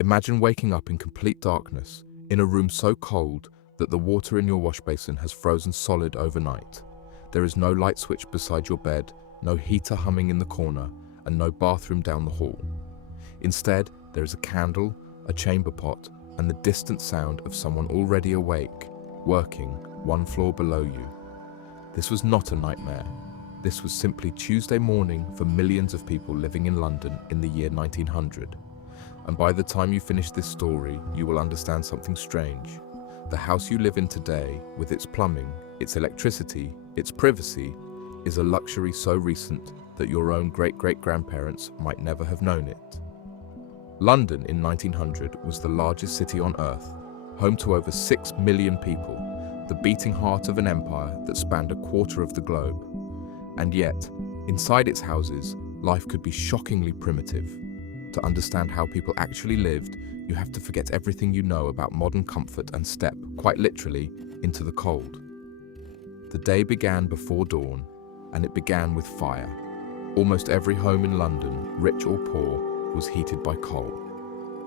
Imagine waking up in complete darkness, in a room so cold that the water in your wash basin has frozen solid overnight. There is no light switch beside your bed, no heater humming in the corner, and no bathroom down the hall. Instead, there is a candle, a chamber pot, and the distant sound of someone already awake, working one floor below you. This was not a nightmare. This was simply Tuesday morning for millions of people living in London in the year 1900. And by the time you finish this story, you will understand something strange. The house you live in today, with its plumbing, its electricity, its privacy, is a luxury so recent that your own great-great-grandparents might never have known it. London in 1900 was the largest city on Earth, home to over 6 million people, the beating heart of an empire that spanned a quarter of the globe. And yet, inside its houses, life could be shockingly primitive. To understand how people actually lived, you have to forget everything you know about modern comfort and step, quite literally, into the cold. The day began before dawn, and it began with fire. Almost every home in London, rich or poor, was heated by coal.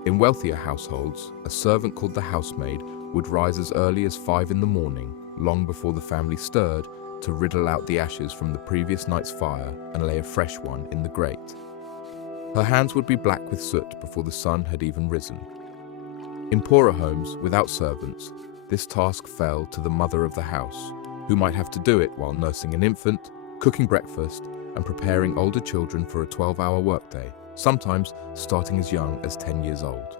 In wealthier households, a servant called the housemaid would rise as early as 5 in the morning, long before the family stirred, to riddle out the ashes from the previous night's fire and lay a fresh one in the grate. Her hands would be black with soot before the sun had even risen. In poorer homes, without servants, this task fell to the mother of the house, who might have to do it while nursing an infant, cooking breakfast, and preparing older children for a 12-hour workday, sometimes starting as young as 10 years old.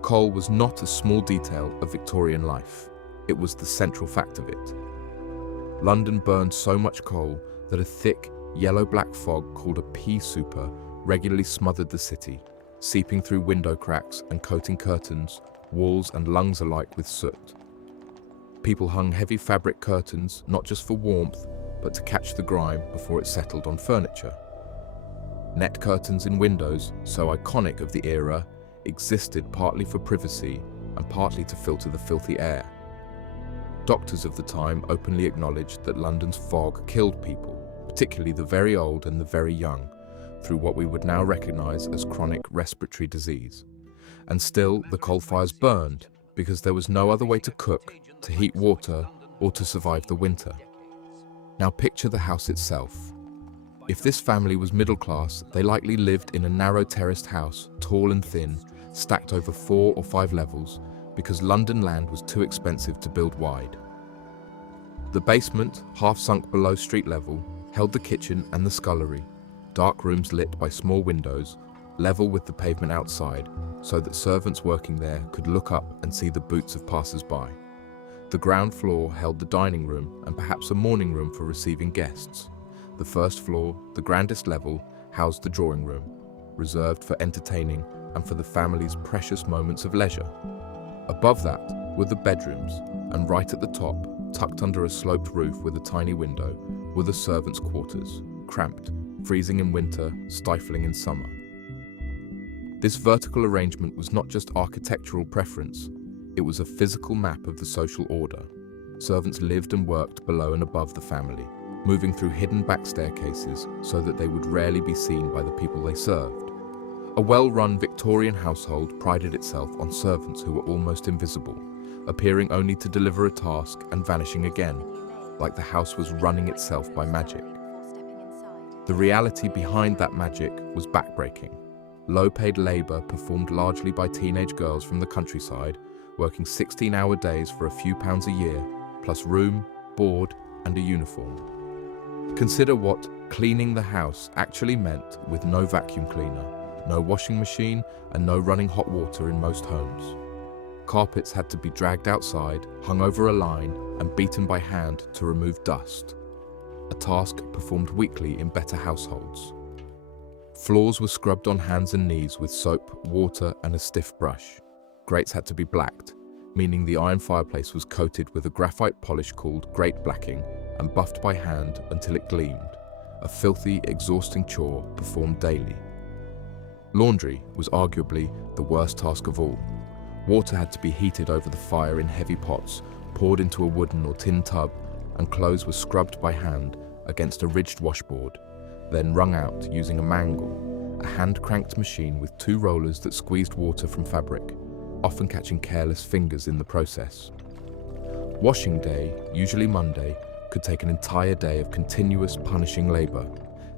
Coal was not a small detail of Victorian life. It was the central fact of it. London burned so much coal that a thick, yellow-black fog called a pea souper regularly smothered the city, seeping through window cracks and coating curtains, walls and lungs alike with soot. People hung heavy fabric curtains, not just for warmth, but to catch the grime before it settled on furniture. Net curtains in windows, so iconic of the era, existed partly for privacy and partly to filter the filthy air. Doctors of the time openly acknowledged that London's fog killed people, particularly the very old and the very young, through what we would now recognize as chronic respiratory disease. And still, the coal fires burned because there was no other way to cook, to heat water, or to survive the winter. Now picture the house itself. If this family was middle class, they likely lived in a narrow terraced house, tall and thin, stacked over 4 or 5 levels, because London land was too expensive to build wide. The basement, half sunk below street level, held the kitchen and the scullery, dark rooms lit by small windows, level with the pavement outside, so that servants working there could look up and see the boots of passers-by. The ground floor held the dining room and perhaps a morning room for receiving guests. The first floor, the grandest level, housed the drawing room, reserved for entertaining and for the family's precious moments of leisure. Above that were the bedrooms, and right at the top, tucked under a sloped roof with a tiny window, were the servants' quarters, cramped, freezing in winter, stifling in summer. This vertical arrangement was not just architectural preference, it was a physical map of the social order. Servants lived and worked below and above the family, moving through hidden back staircases so that they would rarely be seen by the people they served. A well-run Victorian household prided itself on servants who were almost invisible, appearing only to deliver a task and vanishing again, like the house was running itself by magic. The reality behind that magic was backbreaking. Low-paid labor performed largely by teenage girls from the countryside, working 16-hour days for a few pounds a year, plus room, board, and a uniform. Consider what cleaning the house actually meant with no vacuum cleaner, no washing machine, and no running hot water in most homes. Carpets had to be dragged outside, hung over a line, and beaten by hand to remove dust. A task performed weekly in better households. Floors were scrubbed on hands and knees with soap, water, and a stiff brush. Grates had to be blacked, meaning the iron fireplace was coated with a graphite polish called grate blacking and buffed by hand until it gleamed, a filthy, exhausting chore performed daily. Laundry was arguably the worst task of all. Water had to be heated over the fire in heavy pots, poured into a wooden or tin tub, and clothes were scrubbed by hand against a ridged washboard, then wrung out using a mangle, a hand-cranked machine with 2 rollers that squeezed water from fabric, often catching careless fingers in the process. Washing day, usually Monday, could take an entire day of continuous punishing labor,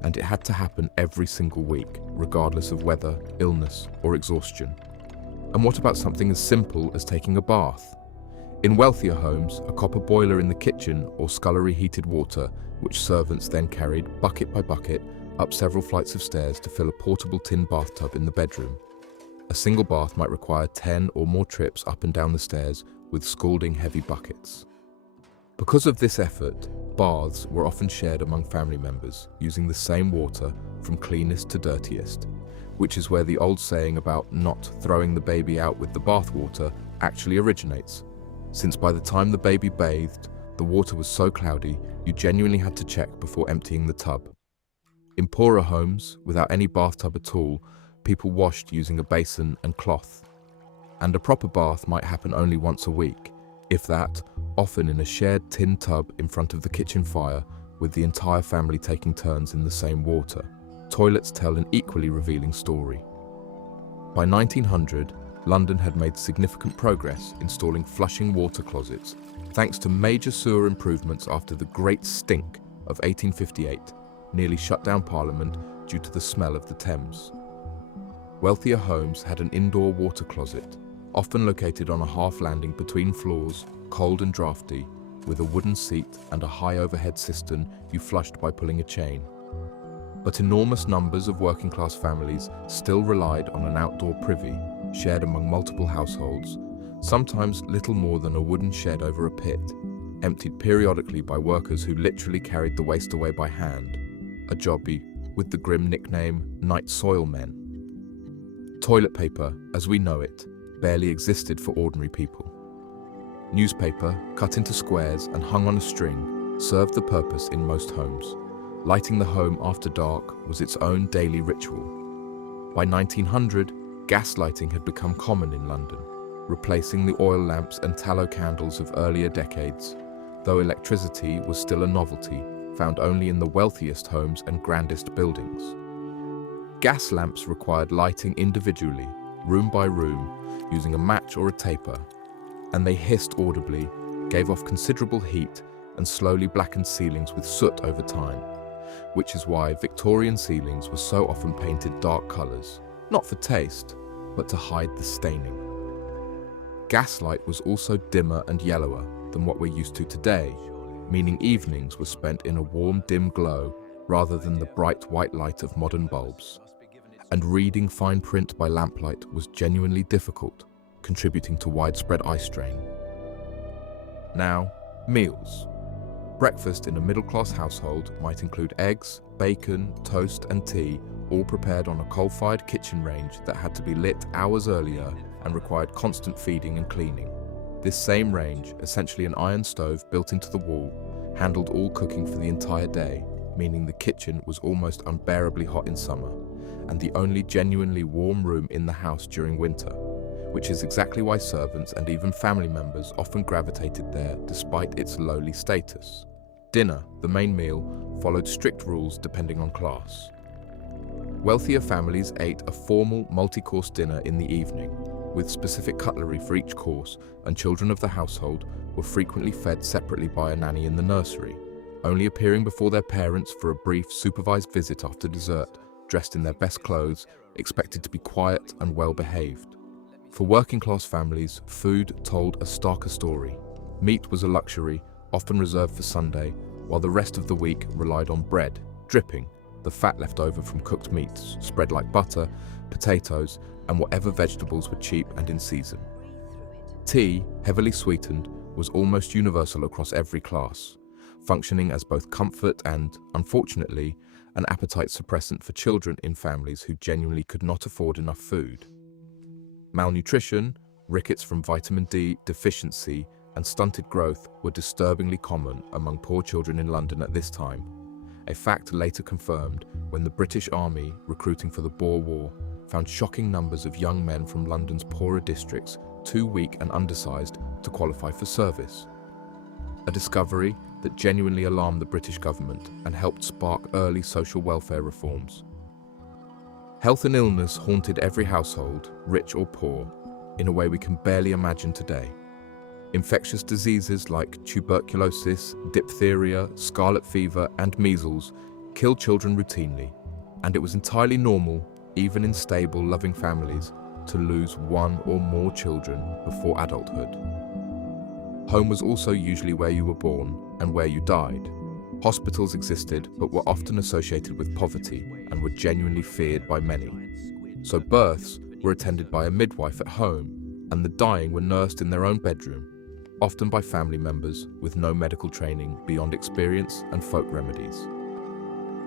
and it had to happen every single week, regardless of weather, illness, or exhaustion. And what about something as simple as taking a bath? In wealthier homes, a copper boiler in the kitchen or scullery heated water, which servants then carried bucket by bucket up several flights of stairs to fill a portable tin bathtub in the bedroom. A single bath might require 10 or more trips up and down the stairs with scalding heavy buckets. Because of this effort, baths were often shared among family members, using the same water from cleanest to dirtiest, which is where the old saying about not throwing the baby out with the bathwater actually originates, since by the time the baby bathed, the water was so cloudy you genuinely had to check before emptying the tub. In poorer homes, without any bathtub at all, people washed using a basin and cloth. And a proper bath might happen only once a week, if that, often in a shared tin tub in front of the kitchen fire, with the entire family taking turns in the same water. Toilets tell an equally revealing story. By 1900, London had made significant progress installing flushing water closets, thanks to major sewer improvements after the Great Stink of 1858 nearly shut down Parliament due to the smell of the Thames. Wealthier homes had an indoor water closet, often located on a half landing between floors, cold and drafty, with a wooden seat and a high overhead cistern you flushed by pulling a chain. But enormous numbers of working class families still relied on an outdoor privy, shared among multiple households, sometimes little more than a wooden shed over a pit, emptied periodically by workers who literally carried the waste away by hand, a jobby with the grim nickname Night Soil Men. Toilet paper, as we know it, barely existed for ordinary people. Newspaper, cut into squares and hung on a string, served the purpose in most homes. Lighting the home after dark was its own daily ritual. By 1900, gas lighting had become common in London, replacing the oil lamps and tallow candles of earlier decades, though electricity was still a novelty, found only in the wealthiest homes and grandest buildings. Gas lamps required lighting individually, room by room, using a match or a taper, and they hissed audibly, gave off considerable heat, and slowly blackened ceilings with soot over time, which is why Victorian ceilings were so often painted dark colours, not for taste, but to hide the staining. Gaslight was also dimmer and yellower than what we're used to today, meaning evenings were spent in a warm, dim glow rather than the bright white light of modern bulbs. And reading fine print by lamplight was genuinely difficult, contributing to widespread eye strain. Now, meals. Breakfast in a middle-class household might include eggs, bacon, toast and tea, all prepared on a coal-fired kitchen range that had to be lit hours earlier and required constant feeding and cleaning. This same range, essentially an iron stove built into the wall, handled all cooking for the entire day, meaning the kitchen was almost unbearably hot in summer, and the only genuinely warm room in the house during winter, which is exactly why servants and even family members often gravitated there despite its lowly status. Dinner, the main meal, followed strict rules depending on class. Wealthier families ate a formal multi-course dinner in the evening, with specific cutlery for each course, and children of the household were frequently fed separately by a nanny in the nursery, only appearing before their parents for a brief supervised visit after dessert, dressed in their best clothes, expected to be quiet and well-behaved. For working-class families, food told a starker story. Meat was a luxury, often reserved for Sunday, while the rest of the week relied on bread, dripping, the fat left over from cooked meats, spread like butter, potatoes, and whatever vegetables were cheap and in season. Tea, heavily sweetened, was almost universal across every class, functioning as both comfort and, unfortunately, an appetite suppressant for children in families who genuinely could not afford enough food. Malnutrition, rickets from vitamin D deficiency, and stunted growth were disturbingly common among poor children in London at this time, a fact later confirmed when the British Army, recruiting for the Boer War, found shocking numbers of young men from London's poorer districts too weak and undersized to qualify for service. A discovery that genuinely alarmed the British government and helped spark early social welfare reforms. Health and illness haunted every household, rich or poor, in a way we can barely imagine today. Infectious diseases like tuberculosis, diphtheria, scarlet fever, and measles killed children routinely, and it was entirely normal, even in stable, loving families, to lose one or more children before adulthood. Home was also usually where you were born and where you died. Hospitals existed but were often associated with poverty and were genuinely feared by many. So births were attended by a midwife at home, and the dying were nursed in their own bedroom, often by family members with no medical training beyond experience and folk remedies.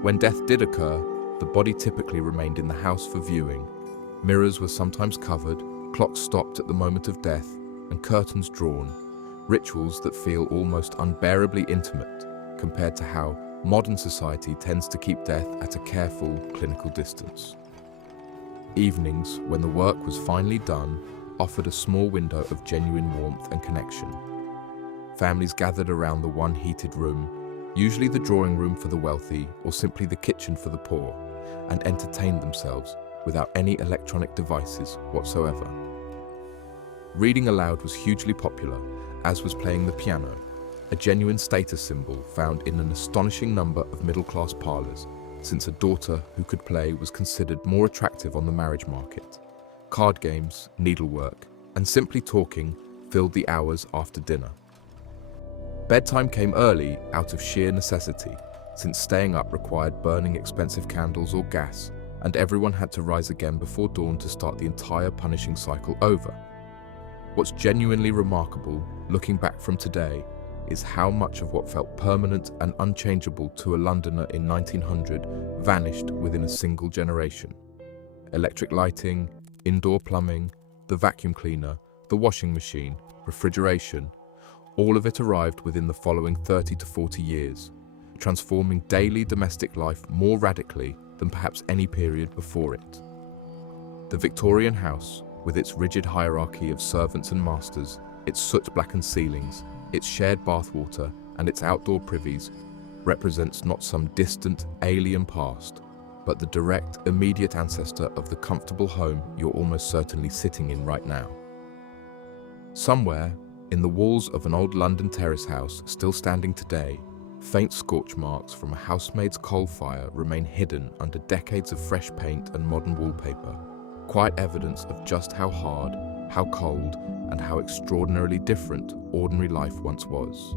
When death did occur, the body typically remained in the house for viewing. Mirrors were sometimes covered, clocks stopped at the moment of death, and curtains drawn, rituals that feel almost unbearably intimate compared to how modern society tends to keep death at a careful, clinical distance. Evenings, when the work was finally done, offered a small window of genuine warmth and connection. Families gathered around the one heated room, usually the drawing room for the wealthy or simply the kitchen for the poor, and entertained themselves without any electronic devices whatsoever. Reading aloud was hugely popular, as was playing the piano, a genuine status symbol found in an astonishing number of middle-class parlours, since a daughter who could play was considered more attractive on the marriage market. Card games, needlework, and simply talking filled the hours after dinner. Bedtime came early out of sheer necessity, since staying up required burning expensive candles or gas, and everyone had to rise again before dawn to start the entire punishing cycle over. What's genuinely remarkable, looking back from today, is how much of what felt permanent and unchangeable to a Londoner in 1900 vanished within a single generation. Electric lighting, indoor plumbing, the vacuum cleaner, the washing machine, refrigeration, all of it arrived within the following 30 to 40 years, transforming daily domestic life more radically than perhaps any period before it. The Victorian house, with its rigid hierarchy of servants and masters, its soot-blackened ceilings, its shared bathwater, and its outdoor privies, represents not some distant, alien past, but the direct, immediate ancestor of the comfortable home you're almost certainly sitting in right now. Somewhere, in the walls of an old London terrace house still standing today, faint scorch marks from a housemaid's coal fire remain hidden under decades of fresh paint and modern wallpaper, quiet evidence of just how hard, how cold, and how extraordinarily different ordinary life once was.